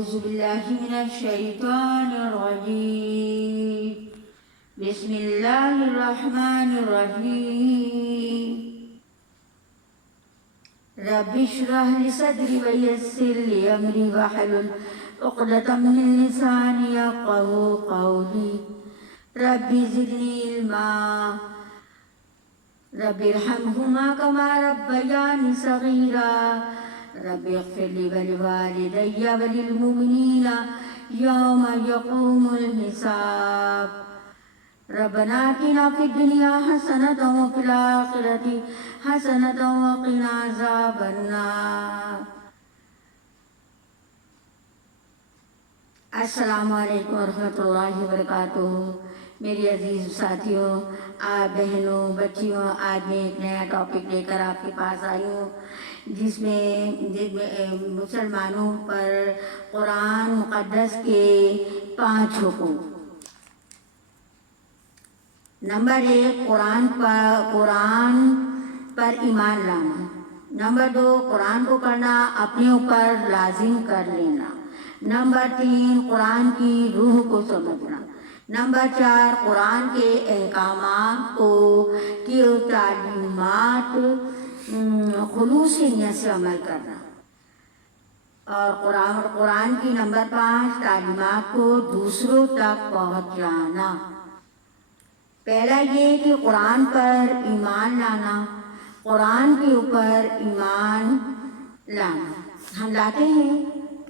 أعوذ بالله من الشيطان الرجيم بسم الله الرحمن الرحيم رب اشرح لي صدري ويسر لي أمري واحلل عقدة من لساني يفقهوا قولي رب زدني علما رب ارحمهما كما ربياني صغيرا رب اغفر لي ولوالدي وللمؤمنين يوم يقوم الحساب ربنا آتنا في الدنيا حسنة وفي الآخرة حسنة وقنا عذاب النار. السلام علیکم ورحمۃ اللہ وبرکاتہ. میری عزیز ساتھیوں، آپ بہنوں، بچیوں، آج میں ایک نیا ٹاپک لے کر آپ کے پاس آئی ہوں جس میں مسلمانوں پر قرآن مقدس کے 5 حقوق. نمبر 1، قرآن پر ایمان لانا. نمبر 2، قرآن کو پڑھنا، اپنے اوپر لازم کر لینا. نمبر 3، قرآن کی روح کو سمجھنا. نمبر 4، قرآن کے احکامات کی تعلیمات خلوص نیت سے عمل کرنا. اور قرآن کی نمبر 5، تعلیمات کو دوسروں تک پہنچانا. پہلا یہ کہ قرآن پر ایمان لانا، قرآن کے اوپر ایمان لانا. ہم لاتے ہیں،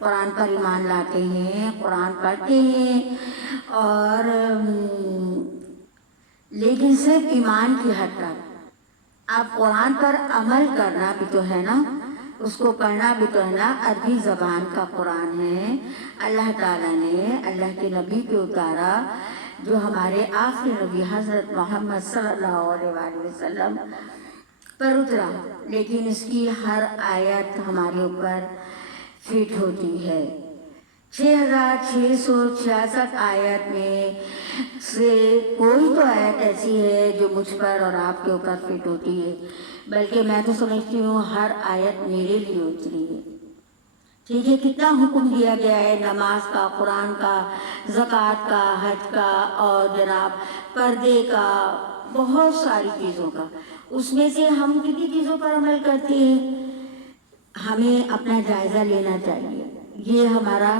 قرآن پر ایمان لاتے ہیں، قرآن پڑھتے ہیں، اور لیکن صرف ایمان کی حد تک. اب قرآن پر عمل کرنا بھی تو ہے نا، اس کو پڑھنا بھی تو ہے نا. عربی زبان کا قرآن ہے، اللہ تعالیٰ نے اللہ کے نبی پہ اتارا، جو ہمارے آخری نبی حضرت محمد صلی اللہ علیہ وآلہ وسلم پر اترا. لیکن اس کی ہر آیت ہمارے اوپر فٹ ہوتی ہے. 6666 آیت میں سے کوئی تو آیت ایسی ہے جو مجھ پر اور آپ کے اوپر فٹ ہوتی ہے، بلکہ میں تو سمجھتی ہوں ہر آیت میرے لیے اتری ہے. ٹھیک ہے، کتنا حکم دیا گیا ہے نماز کا، قرآن کا، زکوٰۃ کا، حج کا، اور جناب پردے کا، بہت ساری چیزوں کا. اس میں سے ہم کتنی چیزوں پر عمل کرتے ہیں؟ ہمیں اپنا جائزہ لینا چاہیے. یہ ہمارا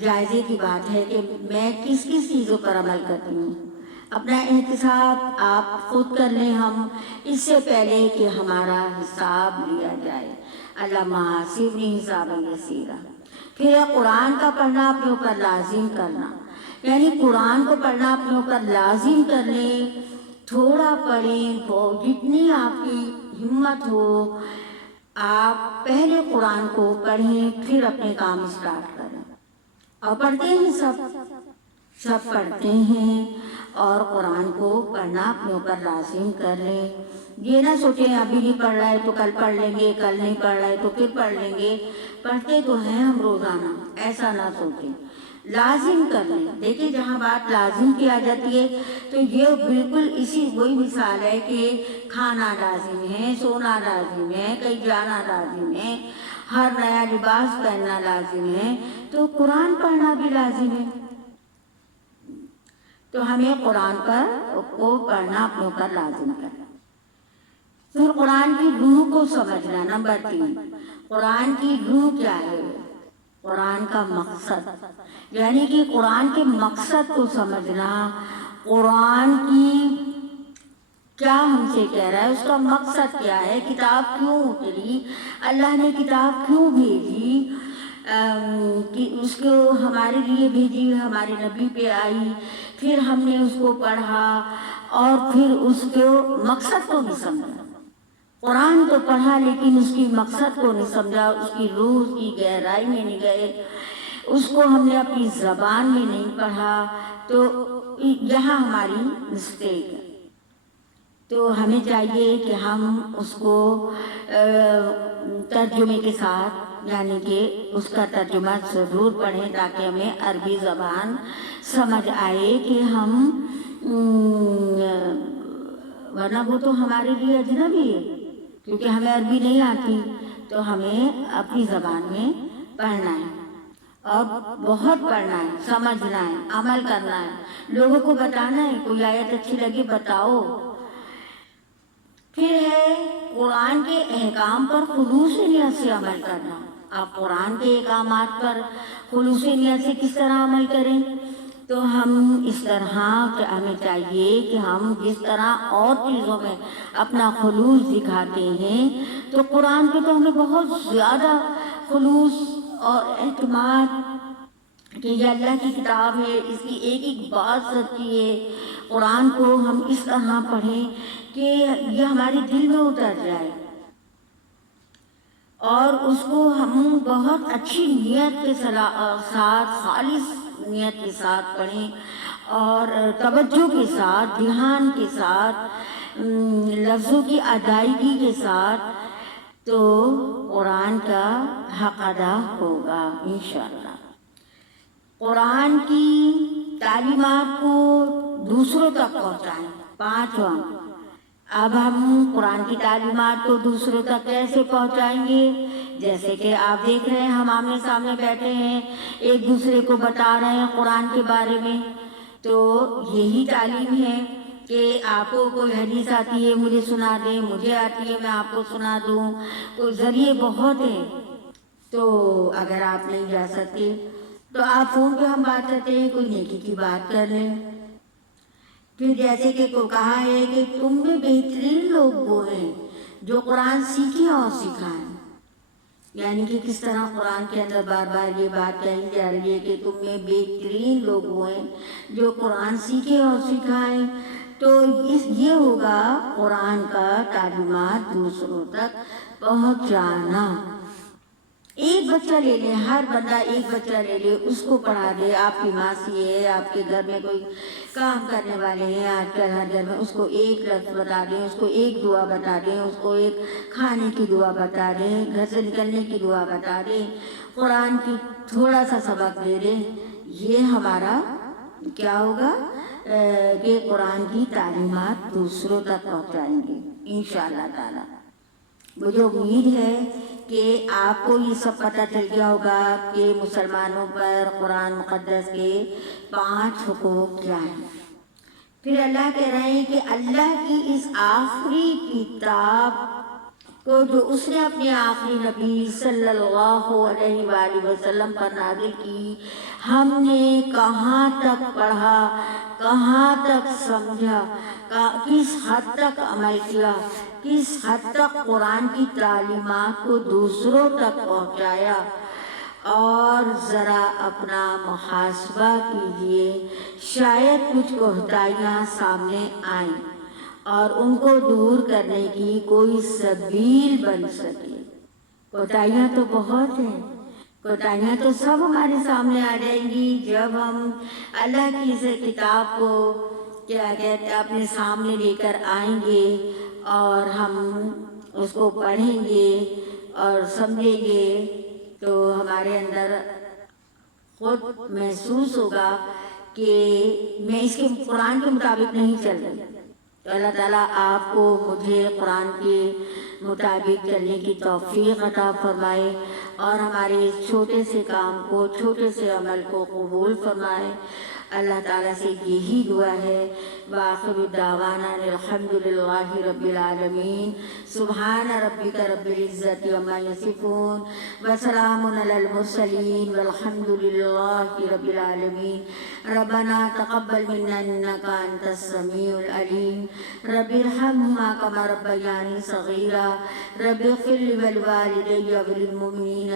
جائزے کی بات ہے کہ میں کس کس چیزوں پر عمل کرتی ہوں. اپنا احتساب آپ خود کر لیں ہم، اس سے پہلے کہ ہمارا حساب لیا جائے. اللہ محاسبنی حسابا یسیرا. پھر قرآن کا پڑھنا اپنے اوپر لازم کرنا، یعنی قرآن کو پڑھنا اپنے اوپر لازم کر لیں. تھوڑا پڑھیں، جتنی آپ کی ہمت ہو، آپ پہلے قرآن کو پڑھیں، پھر اپنے کام اسٹارٹ کریں. اور پڑھتے ہیں، سب پڑھتے ہیں، اور قرآن کو پڑھنا اپنے اوپر لازم کر لیں. یہ نہ سوچیں ابھی نہیں پڑھ رہا ہے تو کل پڑھ لیں گے، کل نہیں پڑھ رہا ہے تو پھر پڑھ لیں گے. پڑھتے تو ہیں ہم روزانہ، ایسا نہ سوچیں، لازم کر لیں. دیکھیں جہاں بات لازم کی آ جاتی ہے تو یہ بالکل وہی مثال ہے کہ کھانا لازم ہے، سونا لازم ہے، کہیں جانا لازم ہے، ہر نیا لباس پہننا لازم ہے، تو قرآن پڑھنا بھی لازم ہے. تو ہمیں قرآن کو پڑھنا اپنے اوپر لازم کرنا. پھر قرآن کی روح کو سمجھنا. نمبر 3، قرآن کی روح کیا ہے؟ قرآن کا مقصد، یعنی کہ قرآن کے مقصد کو سمجھنا. قرآن کی کیا ہم سے کہہ رہا ہے، اس کا مقصد کیا ہے، کتاب کیوں اتری، اللہ نے کتاب کیوں بھیجی، کہ اس کو ہمارے لیے بھیجی، ہمارے نبی پہ آئی، پھر ہم نے اس کو پڑھا اور پھر اس کو مقصد کو نہیں سمجھا. قرآن تو پڑھا لیکن اس کی مقصد کو نہیں سمجھا، اس کی روح، اس کی گہرائی میں نہیں گئے، اس کو ہم نے اپنی زبان میں نہیں پڑھا، تو یہاں ہماری مسٹیک ہے. تو ہمیں چاہیے کہ ہم اس کو ترجمے کے ساتھ، یعنی کہ اس کا ترجمہ ضرور پڑھیں تاکہ ہمیں عربی زبان سمجھ آئے کہ ہم، ورنہ وہ تو ہمارے لیے اجنبی ہے، کیونکہ ہمیں عربی نہیں آتی، تو ہمیں اپنی زبان میں پڑھنا ہے. اور بہت پڑھنا ہے، سمجھنا ہے، عمل کرنا ہے، لوگوں کو بتانا ہے کوئی آیت اچھی لگی بتاؤ۔ پھر ہے قرآن کے احکام پر خلوص نیت سے عمل کرنا۔ آپ قرآن کے احکامات پر خلوص نیت سے کس طرح عمل کریں؟ تو ہم اس طرح ہمیں چاہیے کہ ہم جس طرح اور چیزوں میں اپنا خلوص دکھاتے ہیں تو قرآن پہ تو ہمیں بہت زیادہ خلوص اور اعتماد کہ یہ اللہ کی کتاب ہے، اس کی ایک ایک بات سچی ہے۔ قرآن کو ہم اس طرح پڑھیں کہ یہ ہمارے دل میں اتر جائے اور اس کو ہم بہت اچھی نیت کے ساتھ، خالص نیت کے ساتھ پڑھیں اور توجہ کے ساتھ، دھیان کے ساتھ، لفظوں کی ادائیگی کے ساتھ، تو قرآن کا حق ادا ہوگا انشاءاللہ۔ قرآن کی تعلیمات کو دوسروں تک پہنچائیں۔ پانچواں، اب ہم قرآن کی تعلیمات کو دوسروں تک کیسے پہنچائیں گے؟ جیسے کہ آپ دیکھ رہے ہیں ہم آمنے سامنے بیٹھے ہیں، ایک دوسرے کو بتا رہے ہیں قرآن کے بارے میں، تو یہی تعلیم ہے کہ آپ کو کوئی حدیث آتی ہے مجھے سنا دیں، مجھے آتی ہے میں آپ کو سنا دوں، کوئی ذریعے بہت ہیں۔ تو اگر آپ نہیں جا سکتے تو آپ فون پہ ہم بات کرتے ہیں، کوئی نیکی کی بات کر لیں۔ پھر جیسے کہ کو کہا ہے کہ تم میں بہترین لوگ وہ ہیں جو قرآن سیکھیں اور سکھائیں، یعنی کہ کس طرح قرآن کے اندر بار بار یہ بات کہی جا رہی ہے کہ تم میں بہترین لوگ وہ ہیں جو قرآن سیکھیں اور سکھائیں۔ تو یہ ہوگا قرآن کا تعلیمات دوسروں تک پہنچانا۔ ایک بچہ لے لیں، ہر بندہ ایک بچہ لے لے، اس کو پڑھا دے۔ آپ کی ماسی ہے، آپ کے گھر میں کوئی کام کرنے والے ہیں آج کل ہر گھر میں، اس کو ایک لفظ بتا دیں، اس کو ایک دعا بتا دیں، اس کو ایک کھانے کی دعا بتا دیں، گھر سے نکلنے کی دعا بتا دیں، قرآن کی تھوڑا سا سبق دے دیں۔ یہ ہمارا کیا ہوگا کہ قرآن کی تعلیمات دوسروں تک پہنچائیں گے انشاءاللہ تعالی۔ مجھے امید ہے کہ آپ کو یہ سب پتہ چل گیا ہوگا کہ مسلمانوں پر قرآن مقدس کے 5 حقوق کیا ہیں۔ پھر اللہ کہہ رہے ہیں کہ اللہ کی اس آخری کتاب کو جو اس نے اپنے آخری نبی صلی اللہ علیہ وآلہ وسلم پر نازل کی، ہم نے کہاں تک پڑھا، کہاں تک سمجھا، کس حد تک عمل کیا، کس حد تک قرآن کی تعلیمات کو دوسروں تک پہنچایا، اور ذرا اپنا محاسبہ کیجیے، شاید کچھ کوتاہیاں سامنے آئیں اور ان کو دور کرنے کی کوئی سبیل بن سکے۔ کوتاہیاں تو بہت ہیں، کوتاہیاں تو سب ہمارے سامنے آ جائیں گی جب ہم اللہ کی اس کتاب کو کیا کہتے ہیں اپنے سامنے لے کر آئیں گے اور ہم اس کو پڑھیں گے اور سمجھیں گے، تو ہمارے اندر خود محسوس ہوگا کہ میں اس کے قرآن کے مطابق نہیں چل رہی۔ تو اللہ تعالیٰ آپ کو مجھے قرآن کے مطابق چلنے کی توفیق عطا فرمائے اور ہمارے اس چھوٹے سے کام کو، چھوٹے سے عمل کو قبول فرمائے۔ اللہ تعالیٰ سے یہی دعا ہے۔ وآخر دعوانا الحمدللہ رب العالمین۔ سبحان ربک رب العزت عما یصفون وسلام علی المرسلین والحمد للہ رب العالمین۔ ربنا تقبل منا انک انت السمیع العلیم۔ رب ارحمہما کما ربیانی صغیرا۔ رب اغفر لی ولوالدی وللمؤمنین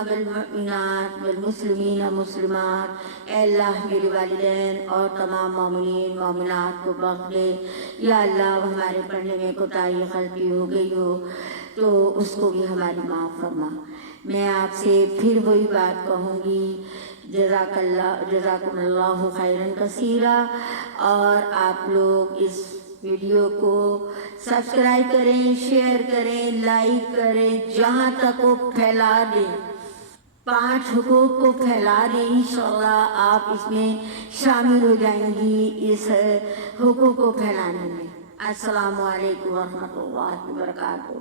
والمؤمنات والمسلمین والمسلمات۔ اے اللہ میرے والدین اور تمام مومنین مومنات کو بخش دے۔ یا اللہ ہمارے پڑھنے میں کوتاہی غلطی ہو گئی ہو تو اس کو بھی ہماری معاف فرما۔ میں آپ سے پھر وہی بات کہوں گی، جزاکم اللہ خیرا کثیرا، اور آپ لوگ اس ویڈیو کو سبسکرائب کریں، شیئر کریں، لائک کریں، جہاں تک وہ پھیلا دیں، 5 حقوق کو پھیلا دیں۔ انشاءاللہ آپ اس میں شامل ہو جائیں گی اس حقوق کو پھیلانے میں۔ السلام علیکم ورحمۃ اللہ وبرکاتہ۔